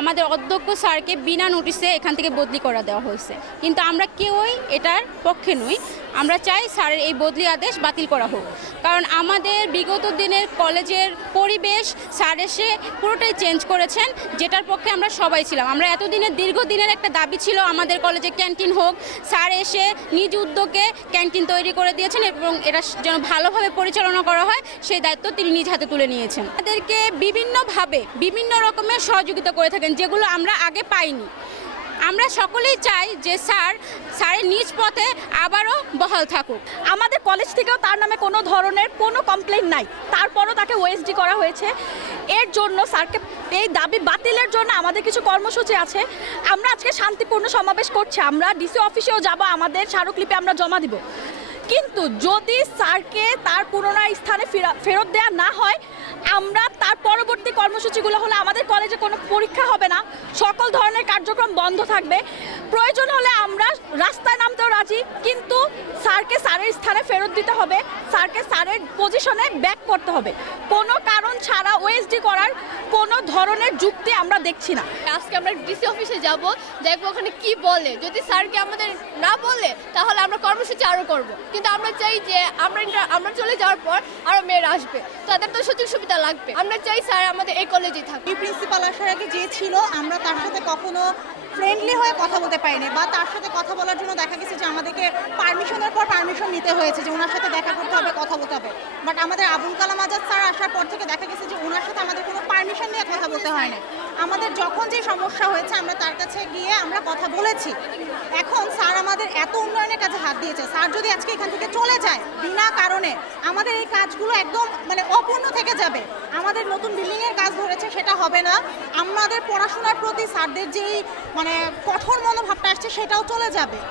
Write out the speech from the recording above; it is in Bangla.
আমাদের অধ্যক্ষ স্যারকে বিনা নোটিশে এখান থেকে বদলি করা দেওয়া হয়েছে। কিন্তু আমরা কেউই এটার পক্ষে নই। আমরা চাই স্যারের এই বদলি আদেশ বাতিল করা হোক। কারণ আমাদের বিগত দিনের কলেজের পরিবেশ স্যার এসে পুরোটাই চেঞ্জ করেছেন, যেটার পক্ষে আমরা সবাই ছিলাম। আমরা এতদিনের দীর্ঘদিনের একটা দাবি ছিল, আমাদের কলেজে ক্যান্টিন হোক। স্যার এসে নিজ উদ্যোগে ক্যান্টিন তৈরি করে দিয়েছেন এবং এটা যেন ভালোভাবে পরিচালনা করা হয়, সেই দায়িত্ব তিনি নিজ হাতে তুলে নিয়েছেন। আমাদেরকে বিভিন্নভাবে, বিভিন্ন রকমের সহযোগিতা করে থাকেন, যেগুলো আমরা আগে পাইনি। আমরা সকলেই চাই যে স্যার, স্যারের নিজ পথে আবারও বহাল থাকুক। আমাদের কলেজ থেকেও তার নামে কোনো ধরনের কোনো কমপ্লেন নাই। তারপরও তাকে ওএসডি করা হয়েছে। এর জন্য স্যারকে, এই দাবি বাতিলের জন্য আমাদের কিছু কর্মসূচি আছে। আমরা আজকে শান্তিপূর্ণ সমাবেশ করছি। আমরা ডিসি অফিসেও যাব, আমাদের স্মারকলিপি আমরা জমা দিব। কিন্তু যদি স্যারকে তার পুনরায় স্থানে ফেরা- ফেরত দেওয়া না হয়, আমরা তার পরবর্তী কর্মসূচিগুলো হলে আমাদের কলেজে কোনো পরীক্ষা হবে না সকল ধরনের কার্যক্রম বন্ধ থাকবে। প্রয়োজন হলে আমরা রাস্তায় নামতেও রাজি কিন্তু স্যারকে স্যারের স্থানে ফেরত দিতে হবে স্যারকে স্যারের পজিশনে ব্যাক করতে হবে। কোনো কারণ ছাড়া ওএসডি করার কোনো ধরনের যুক্তি আমরা দেখছি না। আজকে আমরা ডিসি অফিসে যাব দেখব ওখানে কি বলে। যদি স্যারকে আমাদের না বলে তাহলে আমরা কর্মসূচি আরও করব। কিন্তু আমরা চাই যে আমরা আমরা চলে যাওয়ার পর আরও মেয়েরা আসবে। তাদের তো সুযোগ সুবিধা লাগবে। আমরা চাই স্যার আমাদের এই কলেজেই থাকবে প্রিন্সিপাল আসার আগে যে ছিল আমরা তার সাথে কখনো ফ্রেন্ডলি হয়ে কথা বলতে পারিনি বা তার সাথে কথা বলার জন্য দেখা গেছে যে আমাদেরকে পারমিশনের পর পারমিশন নিতে হয়েছে যে ওনার সাথে দেখা করতে হবে, কথা বলতে হবে। বাট আমাদের আবুল কালাম আজাদ স্যার আসার পর থেকে দেখা গেছে যে ওনার সাথে আমাদের কোনো পারমিশন নিয়ে কথা বলতে হয় না আমাদের যখন যে সমস্যা হয়েছে, আমরা তার কাছে গিয়ে আমরা কথা বলেছি। এখন স্যার আমাদের এত উন্নয়নের কাছে হাত দিয়েছে। স্যার যদি আজকে এখান থেকে চলে যায়, বিনা কারণে আমাদের এই কাজগুলো একদম মানে অপূর্ণ থেকে যাবে। আমাদের নতুন বিল্ডিং এর কাজ ধরেছে, সেটা হবে না। আমাদের পড়াশোনার প্রতি স্যারদের যেই মানে কঠোর মনোভাবটা আসছে, সেটাও চলে যাবে।